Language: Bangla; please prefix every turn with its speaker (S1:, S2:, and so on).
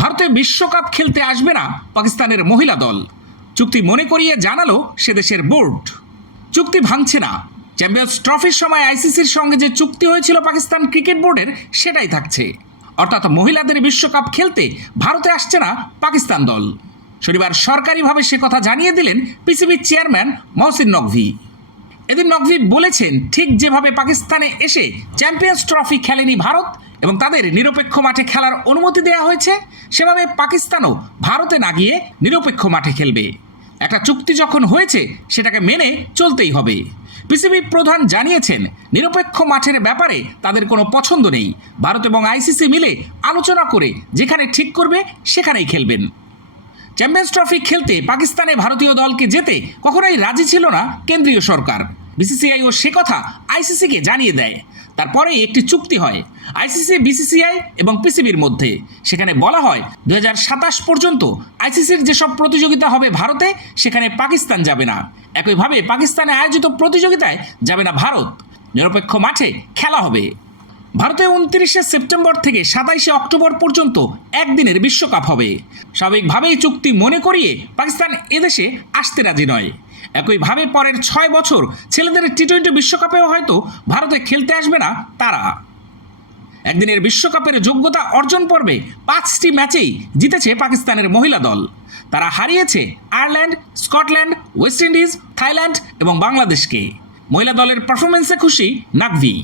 S1: ভারতে বিশ্বকাপ খেলতে আসবে না পাকিস্তানের মহিলা দল। চুক্তি মনে করিয়ে জানালো সে দেশের বোর্ড। চুক্তি ভাঙছে না। চ্যাম্পিয়ন্স ট্রফির সময় আইসিসির সঙ্গে যে চুক্তি হয়েছিল পাকিস্তান ক্রিকেট বোর্ডের, সেটাই থাকছে। অর্থাৎ মহিলাদের বিশ্বকাপ খেলতে ভারতে আসছে না পাকিস্তান দল। শনিবার সরকারিভাবে সে কথা জানিয়ে দিলেন পিসিবির চেয়ারম্যান মহসিন নকভি। এদিন নকভি বলেছেন, ঠিক যেভাবে পাকিস্তানে এসে চ্যাম্পিয়ন্স ট্রফি খেলেনি ভারত এবং তাদের নিরপেক্ষ মাঠে খেলার অনুমতি দেওয়া হয়েছে, সেভাবে পাকিস্তানও ভারতে না গিয়ে নিরপেক্ষ মাঠে খেলবে। একটা চুক্তি যখন হয়েছে, সেটাকে মেনে চলতেই হবে। পিসিবি প্রধান জানিয়েছেন, নিরপেক্ষ মাঠের ব্যাপারে তাদের কোনো পছন্দ নেই। ভারত এবং আইসিসি মিলে আলোচনা করে যেখানে ঠিক করবে, সেখানেই খেলবেন। চ্যাম্পিয়ন্স ট্রফি খেলতে পাকিস্তানে ভারতীয় দলকে যেতে কখনোই রাজি ছিল না কেন্দ্রীয় সরকার। বিসিসিআই ও সে কথা আইসিসিকে জানিয়ে দেয়। তারপরে একটি চুক্তি হয় আইসিসি, বিসিসিআই এবং পিসিবির মধ্যে। সেখানে বলা হয় দু হাজার সাতাশ পর্যন্ত আইসিসির যেসব প্রতিযোগিতা হবে ভারতে, সেখানে পাকিস্তান যাবে না। একইভাবে পাকিস্তানে আয়োজিত প্রতিযোগিতায় যাবে না ভারত। নিরপেক্ষ মাঠে খেলা হবে। ভারতে উনত্রিশে সেপ্টেম্বর থেকে সাতাইশে অক্টোবর পর্যন্ত একদিনের বিশ্বকাপ হবে। স্বাভাবিকভাবেই চুক্তি মনে করিয়ে পাকিস্তান এদেশে আসতে রাজি নয়। একইভাবে পরের ছয় বছর ছেলেদের টি টোয়েন্টি বিশ্বকাপেও হয়তো ভারতে খেলতে আসবে না তারা। একদিনের বিশ্বকাপের যোগ্যতা অর্জন পর্বে পাঁচটি ম্যাচেই জিতেছে পাকিস্তানের মহিলা দল। তারা হারিয়েছে Ireland, Scotland, West Indies, Thailand এবং বাংলাদেশকে। মহিলা দলের পারফরমেন্সে খুশি নাকভি।